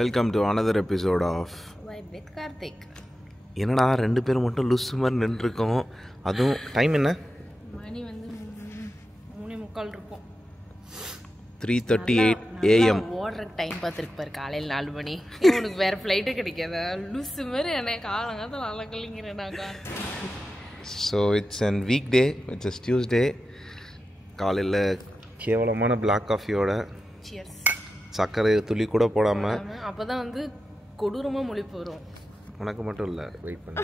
Welcome to another episode of vibe with Karthik. என்னடா ரெண்டு பேரும் மட்டும் லூஸ் மாதிரி நின்றுருக்கோம். அதுவும் டைம் என்ன? மணி வந்து 3:45 இருக்கும். 3:38 AM. ஓடுற டைம் பார்த்துருக்கு பாரு, காலையில் 4 மணி. உனக்கு வேறு ஃப்ளைட்டு கிடைக்காதா? லூஸ் மாதிரி என்ன காலங்காலத்தில் நல்லா கழிங்கிறேனாக்கா. So it's an weekday, it's Tuesday. காலையில் கேவலமான பிளாக் காஃபியோட சர்க்கரை துளி கூட போடாமல். அப்போ தான் வந்து கொடூரமாக முழிப்பு வரும். உனக்கு மட்டும் இல்லை, வெயிட் பண்ண.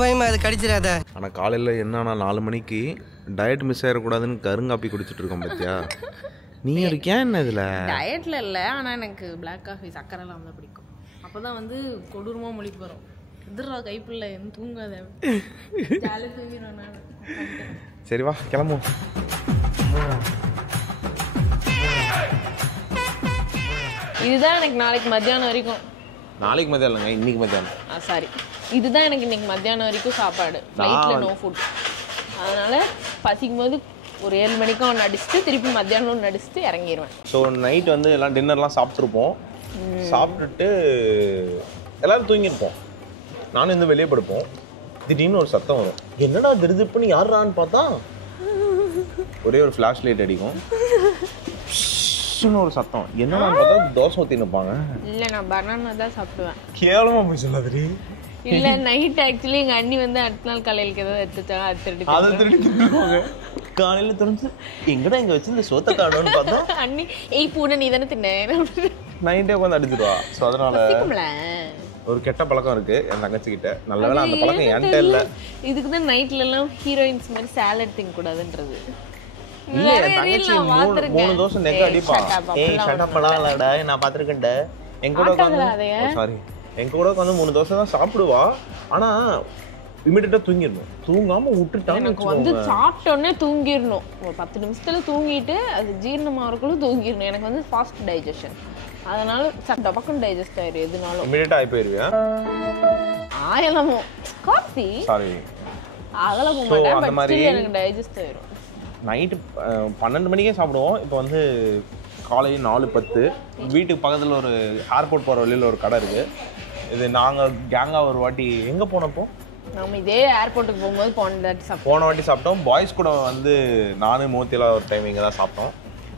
பயமா அது கடிச்சிடாத. ஆனால் காலையில் என்னன்னா 4 மணிக்கு டயட் மிஸ் ஆகிடக்கூடாதுன்னு கருங்காப்பி குடிச்சிட்டு இருக்கோம் பார்த்தியா? நீ இருக்கியா என்ன இதில்? டயட்டில் இல்லை, ஆனால் எனக்கு பிளாக் காஃபி சர்க்கரைலாம் தான் பிடிக்கும். அப்போ தான் வந்து கொடூரமாக முழிப்பு வரும். எதிர்றா கைப்பில்லை என்ன தூங்காத, ஜாலியாக தூங்கிடுவேன் நான். சரி வா கிளம்புவோம். இதுதான் எனக்கு நாளைக்கு மத்தியானம் வரைக்கும். நாளைக்கு மத்தியானம் இல்லைங்க, இன்னைக்கு மத்தியானம். சாரி, இதுதான் எனக்கு இன்னைக்கு மத்தியானம் வரைக்கும் சாப்பாடு. நைட்டில் நோ ஃபுட். அதனால பசிக்கும் போது ஒரு 7 மணிக்கும் ஒன்று அடிச்சுட்டு திருப்பி மத்தியானம் ஒன்று அடிச்சுட்டு இறங்கிடுவேன். ஸோ நைட் வந்து எல்லாம் டின்னர்லாம் சாப்பிட்ருப்போம். சாப்பிட்டுட்டு எல்லோரும் தூங்கியிருப்போம். நானும் இந்த வெளியே படுப்போம். திடீர்னு ஒரு சத்தம் வரும். என்னடா திருதுப்புன்னு யாரான்னு பார்த்தா ஒரே ஒரு ஃப்ளாஷ் லைட் அடிக்கும். ஒரு சத்தம் என்னடா பார்த்தா தோசை ஊற்றி நிற்பாங்க. இல்லை, நான் பனானா தான் சாப்பிடுவேன். கேவலமாக போய் சொல்லாதீ. இல்லை, நைட் ஆக்சுவலி எங்கள் அண்ணி வந்து அடுத்த நாள் காலையிலுக்கு ஏதாவது எடுத்துட்டாங்க. அதை திருடிவாங்க. காலையில் திறந்து எங்கடா இங்கே வச்சு இந்த சோத்தை காணும்னு பார்த்தா அண்ணி ஏய் பூனை நீ தானே தின்னேன் நைட்டே உட்காந்து அடிச்சிடுவா. ஸோ அதனால ஒரு கெட்ட பழக்கம் இருக்கு என் தங்கச்சிக்கிட்ட. நல்ல வேலை அந்த பழக்கம் என்கிட்ட இல்லை. இதுக்கு தான் நைட்ல எல்லாம் ஹீரோயின்ஸ் மாதிரி சாலட் திங்க கூடாதுன்றது. இல்ல, என் தங்கச்சி 3 தோசை நெக்க அடிப்பா. ஏய் ஷட்டப்படா இல்லடா, நான் பாத்துர்க்கேன்டா. என் கூட உட்காந்து சாரி என் கூட உட்காந்து 3 தோசை தான் சாப்பிடுவா. ஆனா இமிடியேட்டா தூங்கிடணும். தூங்காம விட்டுட்டாங்க. எனக்கு வந்து சாப்பிட்டோன்னே தூங்கிடணும். ஒரு 10 நிமிஷத்துல தூங்கிட்டு அது ஜீரணமாகறக்குள்ள தூங்கிடணும். எனக்கு வந்து ஃபாஸ்ட் டைஜஷன். அதனால டபக்குன்னு டைஜஸ்ட் ஆயிரும். எதுனாலும் இமிடியேட்டா ஆகி போயிருவியா? ஆயலமோ காஃபி சாரி அதெல்லாம் போக மாட்டேன். பட் ஸ்டில் எனக்கு டைஜஸ்ட் ஆயிரும். நைட்டு 12 மணிக்கே சாப்பிடுவோம். இப்போ வந்து காலை 4:10. வீட்டுக்கு பக்கத்தில் ஒரு ஏர்போர்ட் போகிற வழியில் ஒரு கடை இருக்குது. இது நாங்கள் கேங்காக ஒரு வாட்டி எங்கே போனப்போ நம்ம இதே ஏர்போர்ட்டுக்கு போகும்போது போன வாட்டி சாப்பிட்டோம். பாய்ஸ் கூட வந்து நானும் மோத்தியெல்லாம் ஒரு டைம் இங்கே தான் சாப்பிட்டோம்.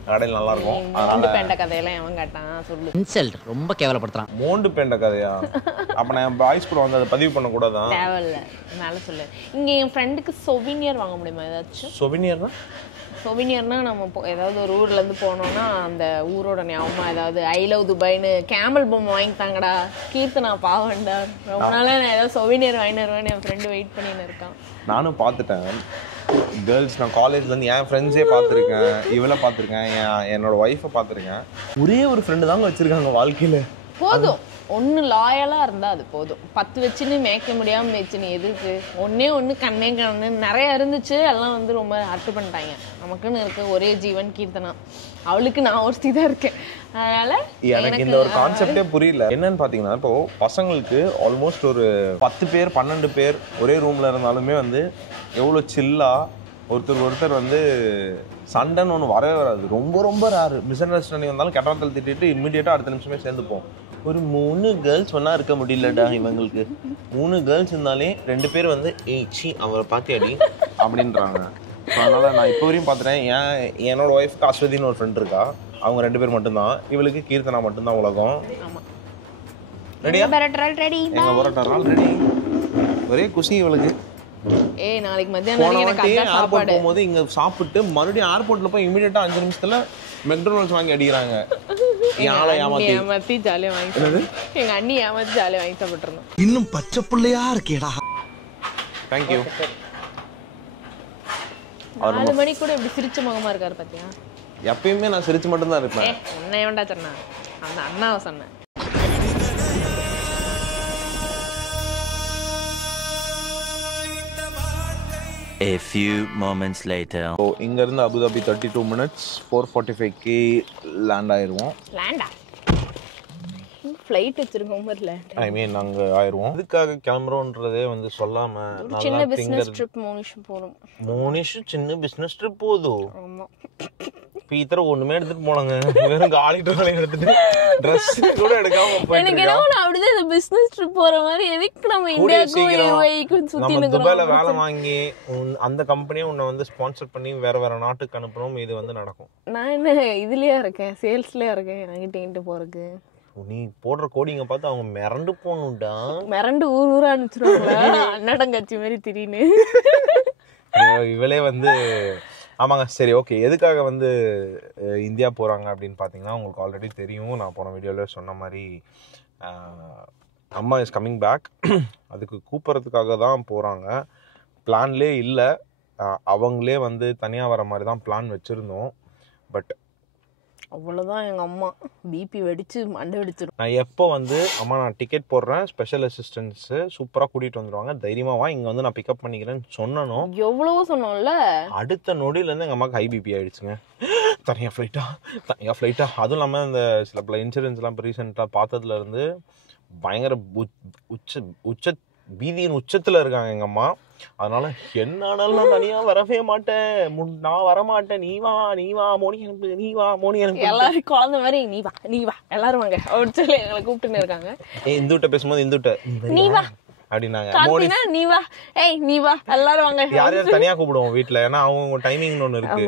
கடையில் நல்லா இருக்கும். மோண்டு பேண்ட கதையெல்லாம் எவன் கேட்டான் சொல்லு. இன்சல்ட் ரொம்ப கேவலப்படுத்துறான். மோண்டு பேண்ட கதையா? அப்போ நான் பாய்ஸ் கூட வந்து அதை பதிவு பண்ணக்கூடாதான்? தேவையில்ல, மேலே சொல்லு. இங்கே என் ஃப்ரெண்டுக்கு சொவினியர் வாங்க முடியுமா ஏதாச்சும்? சொவினியர்னா? சொவினியர்னா நம்ம ஏதாவது ஒரு ஊர்லேருந்து போனோம்னா அந்த ஊரோட ஞாபகமா ஏதாவது ஐ லவ் துபாய்னு கேமல் பொம்மை வாங்கிட்டாங்கடா கீர்த்தனா பாவண்டா. ரொம்ப நாளாக நான் ஏதாவது சொவினியர் வாங்கினு வருவேன்னு என் ஃப்ரெண்டு வெயிட் பண்ணின்னு இருக்கான். நானும் பார்த்துட்டேன். கேர்ள்ஸ் நான் காலேஜ்லேருந்து என் ஃப்ரெண்ட்ஸே பார்த்துருக்கேன், இவளை பார்த்துருக்கேன், என்னோட ஒய்ஃபை பார்த்துருக்கேன். ஒரே ஒரு ஃப்ரெண்டு தாங்க வச்சுருக்காங்க வாழ்க்கையில். போதும், ஒன்று லாயலாக இருந்தால் அது போதும். 10 வச்சுன்னு மேய்க்க முடியாமல் மேய்ச்சுன்னு எதுக்கு? ஒன்று கண்ணே கண்ணு நிறையா இருந்துச்சு. எல்லாம் வந்து ரொம்ப அர்த்து பண்ணிட்டாங்க. நமக்குன்னு இருக்க ஒரே ஜீவன் கீர்த்தனா. அவளுக்கு நான் ஒருத்தி தான் இருக்கேன். அதனால எனக்கு இந்த ஒரு கான்செப்டே புரியல. என்னன்னு பார்த்தீங்கன்னா, இப்போ பசங்களுக்கு ஆல்மோஸ்ட் ஒரு 10 பேர் 12 பேர் ஒரே ரூமில் இருந்தாலுமே வந்து எவ்வளோ சில்லாக ஒருத்தர் வந்து சண்டைன்னு ஒன்று வரவே வராது. ரொம்ப ரொம்ப ரேரு. மிஸ் அண்டர்ஸ்டாண்டிங் வந்தாலும் கெட்ட வார்த்தை திட்டிட்டு இம்மிடியேட்டாக அடுத்த நிமிஷமே சேர்ந்துப்போம். ஒரு 3 கேர்ள்ஸ் ஒன்றா இருக்க முடியலடா இவங்களுக்கு. 3 கேர்ள்ஸ் இருந்தாலே 2 பேர் வந்து ஏச்சி அவரை பார்த்து அடி அப்படின்றாங்க. ஸோ அதனால் நான் இப்போ வரையும் பார்த்துட்டேன். என்னோட ஒய்ஃப்க்கு அஸ்வதின்னு ஒரு ஃப்ரெண்ட் இருக்கா. அவங்க 2 பேர் மட்டும்தான். இவளுக்கு கீர்த்தனா மட்டும்தான் உலகம். ரெடியா? எங்கள் பரோட்டால் ரெடி. ஒரே குஷி இவளுக்கு. ஏய் நாளைக்கு மத்தியானம் ஏர்போர்ட் போகும்போது இங்கே சாப்பிட்டு மறுபடியும் ஏர்போர்ட்டில் போய் இமீடியட்டாக 5 நிமிஷத்தில் மெக்டொனால்ட்ஸ் வாங்கி அடிக்கிறாங்க. ஏமாத்தி ஜாலியா வாங்கி எங்க அண்ணி ஏமாத்தி ஜாலியா வாங்கி சாப்பிட்டுருந்தோம். இன்னும் பச்சை பிள்ளையா இருக்கேடா. தேங்க்யூ. 4 மணி கூட இப்படி சிரிச்ச முகமா இருக்காரு பாத்தியா? எப்பயுமே நான் சிரிச்சு மட்டும்தான் இருப்பேன். என்ன வேண்டா சொன்னா அந்த அண்ணாவை சொன்னேன். A few moments later. So இங்கேருந்து அபுதாபி 32 minutes 4:45க்கு லேண்ட் ஆயிடுவோம். லேண்டா ஃப்ளைட் வச்சிருக்கோம் மாதிரில. ஐ மீன் நாங்கள் ஆயிடுவோம். இதுக்காக கிளம்புறோன்றதே வந்து சொல்லாமல் சின்ன பிஸ்னஸ் ட்ரிப் மோனிஷ் போகிறோம். மோனிஷ் சின்ன பிஸ்னஸ் ட்ரிப் போதும். ஆமாம், பீத்தர ஒண்ணுமே எடுத்துட்டு போனாங்க, வெறும் காலிட்டு எடுத்துட்டு ட்ரெஸ் கூட எடுக்காம எனக்கு போயிட்டு என்ன அப்படிதான் இந்த பிசினஸ் ட்ரிப் போற மாதிரி எதுக்கு நம்ம இந்தியாவுக்கும் யுஏஇக்கும் சுத்தி நம்ம துபாயில வேலை வாங்கி அந்த கம்பெனியை உன்னை வந்து ஸ்பான்சர் பண்ணி வேற வேற நாட்டுக்கு அனுப்பணும். இது வந்து நடக்கும். நான் என்ன இதுலயா இருக்கேன், சேல்ஸ்லயா இருக்கேன், அங்கிட்ட போறதுக்கு. நீ போடுற கோடிங்க பார்த்து அவங்க மிரண்டு போகணும்டா. மிரண்டு ஊரா அனுப்பிச்சிருவாங்களா அண்ணாடங்காட்சி மாதிரி திடீர்னு. இவளே வந்து ஆமாங்க. சரி, ஓகே. எதுக்காக வந்து இந்தியா போகிறாங்க அப்படின்னு பார்த்தீங்கன்னா, உங்களுக்கு ஆல்ரெடி தெரியும். நான் போன வீடியோவில் சொன்ன மாதிரி அம்மா இஸ் கம்மிங் பேக். அதுக்கு கூப்பிட்றதுக்காக தான் போகிறாங்க. பிளான்லே இல்லை, அவங்களே வந்து தனியாக வர மாதிரி தான் பிளான் வச்சுருந்தோம். பட் அவ்வளோதான், எங்கள் அம்மா பிபி வெடிச்சு மண்டை வெடிச்சிடும். நான் எப்போ வந்து அம்மா நான் டிக்கெட் போடுறேன், ஸ்பெஷல் அசிஸ்டன்ஸு சூப்பராக கூட்டிகிட்டு வந்துடுவாங்க, தைரியமாக வா, இங்கே வந்து நான் பிக்கப் பண்ணிக்கிறேன்னு சொன்னனும். எவ்வளவோ சொன்னோம்ல, அடுத்த நொடியிலேருந்து எங்கள் அம்மாவுக்கு ஹை பிபி ஆகிடுச்சுங்க. தனியாக ஃப்ளைட்டா. அதுவும் இல்லாமல் இந்த சில இன்சூரன்ஸ்லாம் இப்போ ரீசெண்டாக பார்த்ததுலேருந்து பயங்கர பீதியின் உச்சத்தில் இருக்காங்க எங்கள் அம்மா. அதனால என்னாலும் நான் தனியாக வரவே மாட்டேன், நான் வரமாட்டேன், நீ வா மோனி எனக்கு எல்லாரும் குழந்தை மாதிரி நீ வா எல்லாரும் வாங்க அப்படின்னு சொல்லி எங்களை கூப்பிட்டுன்னு இருக்காங்க. இந்துட்ட பேசும்போது இந்துட்ட நீ வா அப்படின்னாங்க. நீ வா, ஏய் நீ வா எல்லாரும் வாங்க. யார் தனியா கூப்பிடுவோம் வீட்டுல, ஏன்னா அவங்க டைமிங் ஒண்ணு இருக்கு.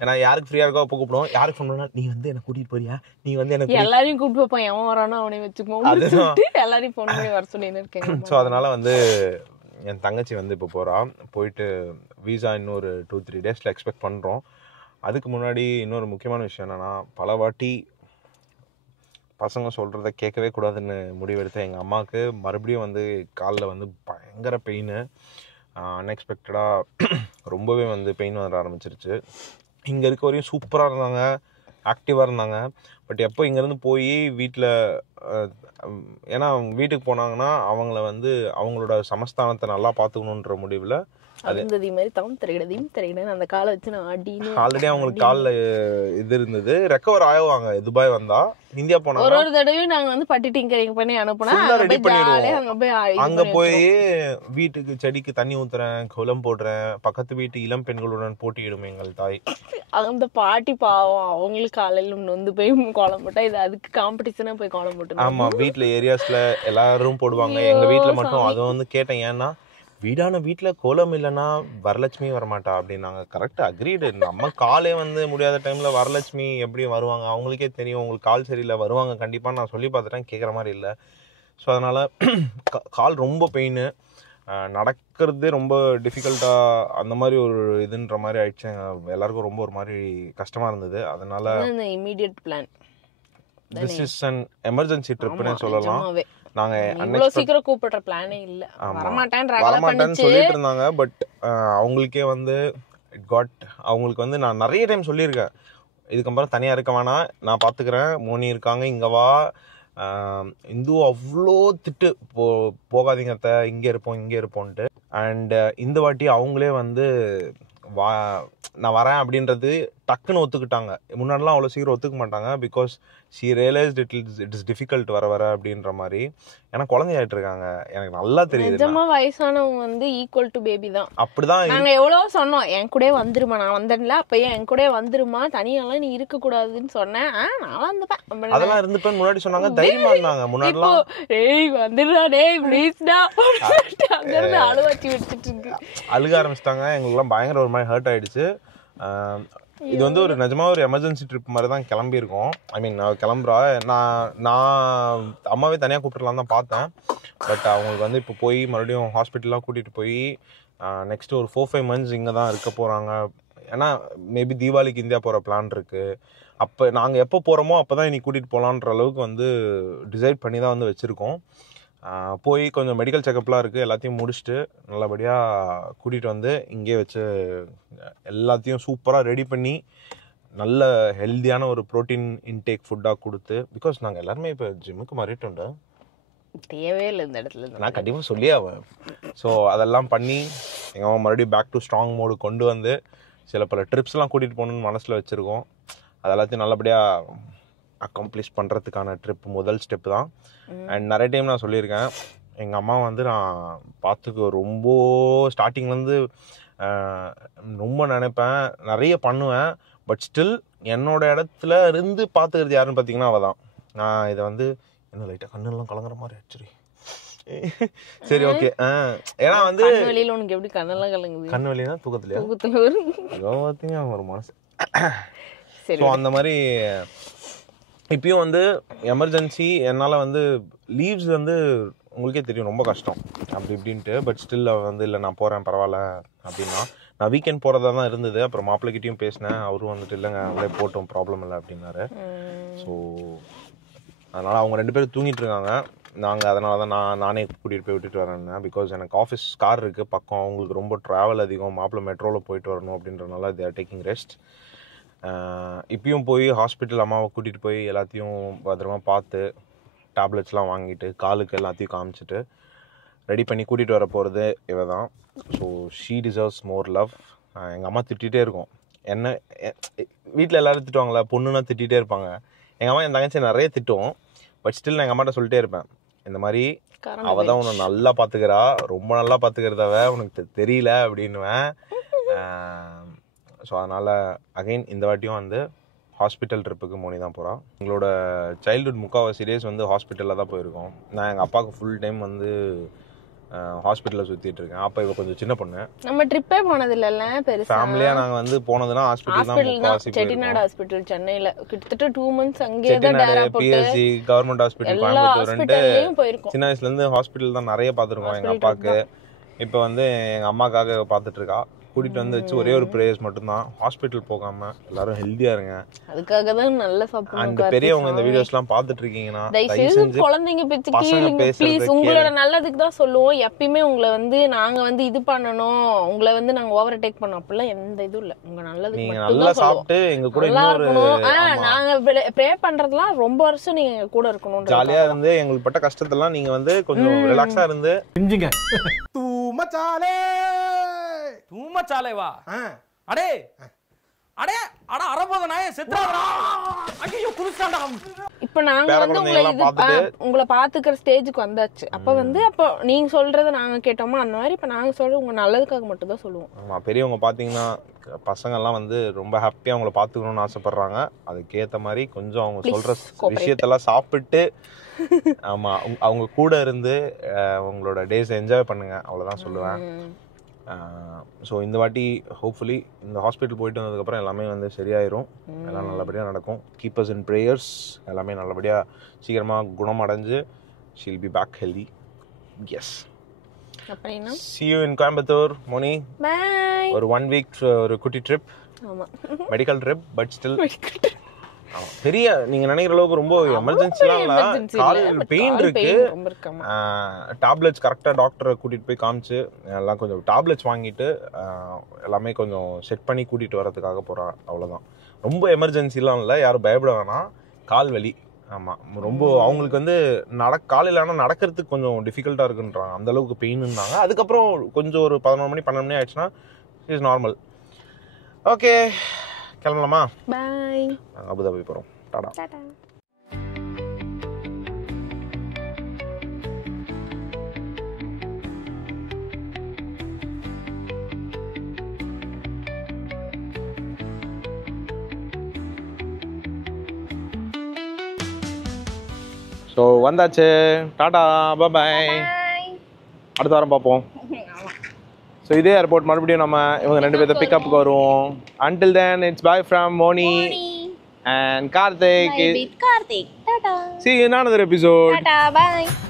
ஏன்னா யாருக்கு ஃப்ரீயா இருக்கோ அப்போ கூப்பிடுவோம். யாருக்கு ஃபோன் பண்ணா நீ வந்து என்ன கூட்டிட்டு போறியா, நீ வந்து எனக்கு எல்லாரையும் கூப்பிட்டு வைப்போம், எவன் வரானோ அவனை வச்சுக்குவோம். எல்லாரையும் ஃபோன் பண்ணி வர சொல்லி இருக்கேன். ஸோ அதனால வந்து என் தங்கச்சி வந்து இப்போ போறா. போயிட்டு வீசா இன்னொரு 2-3 டேஸ்ல எக்ஸ்பெக்ட் பண்றோம். அதுக்கு முன்னாடி இன்னொரு முக்கியமான விஷயம் என்னன்னா, பல வாட்டி பசங்க சொல்கிறத கேட்கவே கூடாதுன்னு முடிவெடுத்தேன். எங்கள் அம்மாவுக்கு மறுபடியும் வந்து காலில் வந்து பயங்கர பெயின், அன்எக்ஸ்பெக்டடாக ரொம்பவே வந்து பெயின் வர ஆரம்பிச்சிருச்சு. இங்கே இருக்க வரையும் சூப்பராக இருந்தாங்க, ஆக்டிவாக இருந்தாங்க. பட் எப்போ இங்கேருந்து போய் வீட்டில், ஏன்னா வீட்டுக்கு போனாங்கன்னா அவங்கள வந்து அவங்களோட சமஸ்தானத்தை நல்லா பார்த்துக்கணுன்ற முடிவில் அருந்ததி மாதிரி தம் திரையிடன்னு அந்த காலை வச்சு நான் ஆடின்னு. ஆல்ரெடி அவங்களுக்கு காலில் இது இருந்தது, ரெக்கவர் ஆகுவாங்க. துபாய் வந்தா இந்தியா போனா ஒரு தடவையும் நாங்க வந்து பட்டி டிங்கரிங் பண்ணி அனுப்புனா ரெடி பண்ணிடுவோம். அங்க போய் போய் வீட்டுக்கு செடிக்கு தண்ணி ஊத்துறேன், குளம் போடுறேன், பக்கத்து வீட்டு இளம் பெண்களுடன் போட்டியிடும் எங்கள் தாய். அந்த பாட்டி பாவம், அவங்களுக்கு காலையில நொந்து போய் கோலம் போட்டா இது அதுக்கு காம்படிஷனா போய் கோலம் போட்டு. ஆமா, வீட்டுல ஏரியாஸ்ல எல்லாரும் போடுவாங்க, எங்க வீட்டுல மட்டும். அதை வந்து கேட்டேன், ஏன்னா வீடான வீட்டுல கோலம் இல்லைன்னா வரலட்சுமி வரமாட்டா அப்படின்னாங்க. Correct, agreed. நம்ம காலே வந்து முடியாத டைம்ல வரலட்சுமி எப்படி வருவாங்க, அவங்களுக்கே தெரியும். உங்களுக்கு கால் சரியில்லை, வருவாங்க கண்டிப்பா. நான் சொல்லி பார்த்துட்டேன், கேட்குற மாதிரி இல்லை. ஸோ அதனால கால் ரொம்ப பெயின், நடக்கிறதே ரொம்ப டிஃபிகல்ட்டாக அந்த மாதிரி ஒரு இதுன்ற மாதிரி ஆயிடுச்சு. எல்லாருக்கும் ரொம்ப ஒரு மாதிரி கஷ்டமா இருந்தது. அதனால immediate plan, this is an emergency ட்ரிப்னே சொல்லலாம். நாங்க இவ்வளவு சீக்கிரம் கூப்பிடுற பிளானே இல்ல, வரமாட்டேன்னு சொல்லிட்டு இருந்தாங்க. பட் அவங்களுக்கே வந்து இட் காட், அவங்களுக்கு வந்து நான் நிறைய டைம் சொல்லியிருக்கேன், இதுக்கப்புறம் தனியா இருக்க வேணாம், நான் பாத்துக்கிறேன், மோனி இருக்காங்க, இங்க வா. இந்து அவ்வளோ திட்டு, போகாதீங்க அத்தை, இங்கே இருப்போன்ட்டு. அண்ட் இந்த வாட்டி அவங்களே வந்து நான் வரேன் அப்படின்றது டக்குன்னு ஒத்துக்கிட்டாங்க. முன்னாடிலாம் அவ்வளோ சீக்கிரம் ஒத்துக்க மாட்டாங்க. Because she realised it is difficult வர அப்படின்ற மாதிரி. ஏன்னா குழந்தையாயிட்டு இருக்காங்க, எனக்கு நல்லா தெரியுது. நிஜமா வயசானவங்க வந்து ஈக்குவல் டு பேபி தான். அப்படிதான் நாங்க எவ்வளவோ சொன்னோம், என் கூட வந்துருமா, நான் வந்தேன்ல அப்பயே என் கூட வந்துருமா, தனியெல்லாம் நீ இருக்க கூடாதுன்னு சொன்னேன். நான் வந்துப்பேன், அதெல்லாம் இருந்துப்பேன் முன்னாடி சொன்னாங்க, தைரியமா இருந்தாங்க. முன்னாடிலாம் டேய் வந்துடுறா டேய் ப்ளீஸ்டா அங்க இருந்து அழுவாச்சி விட்டுட்டு இருக்கு. அழுக ஆரம்பிச்சிட்டாங்க. எங்களுக்குலாம் பயங்கர ஒரு மாதிரி ஹர்ட் ஆயிடுச்சு. இது வந்து ஒரு நிஜமா ஒரு எமர்ஜென்சி ட்ரிப் மாதிரி தான் கிளம்பியிருக்கோம். ஐ மீன் நான் கிளம்புறா, நான் அம்மாவே தனியாக கூப்பிட்டுலாம் தான் பார்த்தேன். பட் அவங்களுக்கு வந்து இப்போ போய் மறுபடியும் ஹாஸ்பிட்டல்லாம் கூட்டிகிட்டு போய் நெக்ஸ்ட்டு ஒரு 4-5 months இங்கே தான் இருக்க போகிறாங்க. ஏன்னா மேபி தீபாவளிக்கு இந்தியா போகிற பிளான் இருக்குது. அப்போ நாங்கள் எப்போ போகிறோமோ அப்போ தான் இன்னைக்கு கூட்டிகிட்டு போகலான்ற அளவுக்கு வந்து டிசைட் பண்ணி தான் வந்து வச்சுருக்கோம். போய் கொஞ்சம் மெடிக்கல் செக்கப்லாம் இருக்குது, எல்லாத்தையும் முடிச்சுட்டு நல்லபடியாக கூட்டிகிட்டு வந்து இங்கே வச்சு எல்லாத்தையும் சூப்பராக ரெடி பண்ணி நல்ல ஹெல்த்தியான ஒரு ப்ரோட்டீன் இன்டேக் ஃபுட்டாக கொடுத்து, பிகாஸ் நாங்கள் எல்லாருமே இப்போ ஜிம்முக்கு மாறிட்டோம்டா, தேவையே இல்லை இந்த இடத்துல, நான் கண்டிப்பாக சொல்லியே ஆவேன். ஸோ அதெல்லாம் பண்ணி எங்கள் அம்மா மறுபடியும் பேக் டு ஸ்ட்ராங் மோடு கொண்டு வந்து சில பல ட்ரிப்ஸ்லாம் கூட்டிகிட்டு போகணுன்னு மனசில் வச்சுருக்கோம். அது எல்லாத்தையும் நல்லபடியாக அக்கம்ப்ளிஷ் பண்ணுறதுக்கான ட்ரிப் முதல் ஸ்டெப்பு தான். அண்ட் நிறைய டைம் நான் சொல்லியிருக்கேன், எங்கள் அம்மா வந்து நான் பார்த்துக்க ரொம்ப ஸ்டார்டிங்லேருந்து ரொம்ப நினைப்பேன், நிறைய பண்ணுவேன். பட் ஸ்டில் என்னோட இடத்துல இருந்து பார்த்துக்கிறது யாருன்னு பார்த்தீங்கன்னா அவள் தான். நான் இதை வந்து என்ன லைட்டாக கண்ணெல்லாம் கலங்குற மாதிரி ஆக்சுவலி. சரி ஓகே. ஏன்னா வந்து வெளியில உனக்கு எப்படி கண்ணெல்லாம் கலங்குது? கண்ணு வெளியே தான் தூக்கத்துலையா பார்த்தீங்க ஒரு மனசு. ஸோ அந்த மாதிரி இப்பயும் வந்து எமர்ஜென்சி என்னால் வந்து லீவ்ஸ் வந்து உங்களுக்கே தெரியும் ரொம்ப கஷ்டம் அப்படி இப்படின்ட்டு. பட் ஸ்டில் வந்து இல்லை நான் போகிறேன் பரவாயில்ல அப்படின்னா நான் வீக்கெண்ட் போகிறதா தான் இருந்தது. அப்புறம் மாப்பிள்ளைகிட்டையும் பேசினேன். அவரும் வந்துட்டு இல்லைங்க அவங்களே போட்டோம் ப்ராப்ளம் இல்லை அப்படின்னாரு. ஸோ அதனால் அவங்க 2 பேரும் தூங்கிட்டு இருக்காங்க. நாங்கள் அதனால தான் நானே கூட்டிகிட்டு போய் விட்டுட்டு வரேன். பிகாஸ் எனக்கு ஆஃபீஸ் கார் இருக்குது பக்கம். அவங்களுக்கு ரொம்ப ட்ராவல் அதிகம். மாப்பிள்ளை மெட்ரோவில் போயிட்டு வரணும் அப்படின்றனால தே ஆர் டேக்கிங் ரெஸ்ட். இப்பயும் போய் ஹாஸ்பிட்டல் அம்மாவை கூட்டிகிட்டு போய் எல்லாத்தையும் பத்திரமா பார்த்து டேப்லெட்ஸ்லாம் வாங்கிட்டு காலுக்கு எல்லாத்தையும் காமிச்சிட்டு ரெடி பண்ணி கூட்டிகிட்டு வர போகிறது இவ தான். So she deserves more love. எங்கள் அம்மா திட்டிகிட்டே இருக்கும். என்ன வீட்டில் எல்லோரும் திட்டுவாங்களா, பொண்ணுன்னா திட்டிகிட்டே இருப்பாங்க. எங்கள் அம்மா என் தங்கச்சி நிறைய திட்டுவோம். பட் ஸ்டில் நான் எங்கள் அம்மாட்ட சொல்லிட்டே இருப்பேன், இந்த மாதிரி அவள் தான் உன்னை நல்லா பார்த்துக்கிறா, ரொம்ப நல்லா பார்த்துக்கிறதவ உனக்கு தெரியல அப்படின்னுவேன். ஸோ அதனால் அகைன் இந்த வாட்டியும் வந்து ஹாஸ்பிட்டல் ட்ரிப்புக்கு மோனி தான் போகிறா. எங்களோட சைல்டுஹுட் 3/4 டேஸ் வந்து ஹாஸ்பிட்டலில் தான் போயிருக்கோம். நான் எங்கள் அப்பாவுக்கு ஃபுல் டைம் வந்து ஹாஸ்பிட்டலில் சுற்றிட்டு இருக்கேன். அப்போ இப்போ கொஞ்சம் சின்ன பொண்ணு. நம்ம ட்ரிப்பே போனது இல்லைல்ல பெருசா. ஃபேமிலியாக நாங்கள் வந்து போனதுன்னா ஹாஸ்பிட்டல் தான். செட்டிநாடு ஹாஸ்பிட்டல் சென்னையில் கிட்டத்தட்ட 2 months அங்கேயே தான் டேரா போட்டு பிஎஸ்சி கவர்மெண்ட் ஹாஸ்பிட்டல் கோயம்புத்தூர் சின்ன வயசுலேருந்து ஹாஸ்பிட்டல் தான் நிறைய பார்த்துருக்கோம் எங்கள் அப்பாவுக்கு. இப்போ வந்து எங்கள் அம்மாக்காக பார்த்துட்டு இருக்கா. கூட்டிட்டு வந்து வச்சு ஒரே ஒரு ப்ரேயர்ஸ் மட்டும்தான், ஹாஸ்பிட்டல் போகாம எல்லாரும் ஹெல்தியா இருங்க. அதுக்காக தான் நல்ல சாப்பிடுங்க. அந்த பெரியவங்க இந்த வீடியோஸ்லாம் பார்த்துட்டு இருக்கீங்கன்னா தயவு செஞ்சு குழந்தைங்க பேச்சு கேளுங்க ப்ளீஸ். உங்களோட நல்லதுக்கு தான் சொல்லுவோம். எப்பயுமே உங்களை வந்து நாங்க வந்து இது பண்ணணும், உங்களை வந்து நாங்க ஓவர் டேக் பண்ணோம் அப்படிலாம் எந்த இதுவும் இல்ல. உங்க நல்லதுக்கு நீங்க நல்லா சாப்பிட்டு எங்க கூட நாங்க ப்ரே பண்றதெல்லாம் ரொம்ப வருஷம் நீங்க எங்க கூட இருக்கணும். ஜாலியா இருந்து எங்களுக்கு பட்ட கஷ்டத்தெல்லாம் நீங்க வந்து கொஞ்சம் ரிலாக்ஸா இருந்து செஞ்சுங்க. தூமச்சாலே வா. அடே அடே அட அரபோத நாயே செத்துறாடா. ஐயோ குருஸ்டாடா. இப்போ நாங்க வந்து உங்களை பாத்துக்கிற ஸ்டேஜுக்கு வந்தாச்சு. அப்ப வந்து அப்ப நீங்க சொல்றத நாங்க கேட்டோமா அந்த மாதிரி இப்ப நாங்க சொல்றது உங்க நல்லதுக்காக மட்டும் தான் சொல்லுவோம். ஆமா, பெரியவங்க பாத்தீங்கன்னா பசங்க எல்லாம் வந்து ரொம்ப ஹாப்பியா அவங்கள பாத்துக்கணும்னு ஆசைப்படுறாங்க. அதுக்கேத்த மாதிரி கொஞ்சம் அவங்க சொல்ற விஷயத்தெல்லாம் சாப்பிட்டு ஆமா அவங்க கூட இருந்து அவங்களோட டேஸ் என்ஜாய் பண்ணுங்க, அவ்வளவுதான் சொல்லுவேன். ஸோ இந்த வாட்டி ஹோப்ஃபுல்லி இந்த ஹாஸ்பிட்டல் போயிட்டு வந்ததுக்கப்புறம் எல்லாமே வந்து சரியாயிரும், எல்லாம் நல்லபடியாக நடக்கும். Keep us in prayers. எல்லாமே நல்லபடியாக சீக்கிரமாக குணமடைஞ்சு she'll be back healthy. Yes. See you in Coimbatore மோனி. ஒரு 1 week ஒரு குட்டி trip, medical trip. But still பெரிய நீங்க நினைக்கிற அளவுக்கு ரொம்ப எமர்ஜென்சிலாம் இல்ல. கால் பெயின் இருக்கு, டேப்லெட்ஸ் கரெக்டா டாக்டரை கூட்டிட்டு போய் காமிச்சு எல்லாம் கொஞ்சம் டேப்லெட்ஸ் வாங்கிட்டு எல்லாமே கொஞ்சம் செட் பண்ணி கூட்டிட்டு வரதுக்காக போறேன், அவ்வளவுதான். ரொம்ப எமர்ஜென்சிலாம் இல்லை, யாரும் பயப்பட வேணாம். கால் வலி, ஆமா ரொம்ப அவங்களுக்கு வந்து காலையில் ஆனால் நடக்கிறதுக்கு கொஞ்சம் டிஃபிகல்ட்டா இருக்குன்றாங்க, அந்த அளவுக்கு பெயின்னாங்க. அதுக்கப்புறம் கொஞ்சம் ஒரு 11 மணி 12 மணி ஆயிடுச்சுன்னா இஸ் நார்மல். ஓகே கிளம்பலாமா? பாய். அபுதாபி போகிறோம். டாடா. ஸோ வந்தாச்சு. டாடா பாய். அடுத்த வாரம் பார்ப்போம். ஸோ இதே ஏர்போர்ட் மறுபடியும் நம்ம இவங்க 2 பேர்த்த பிக்கப்புக்கு வருவோம். Until then, it's bye from Moni and Karthik. Karthik. Tada. See you in another episode. Tada. Bye.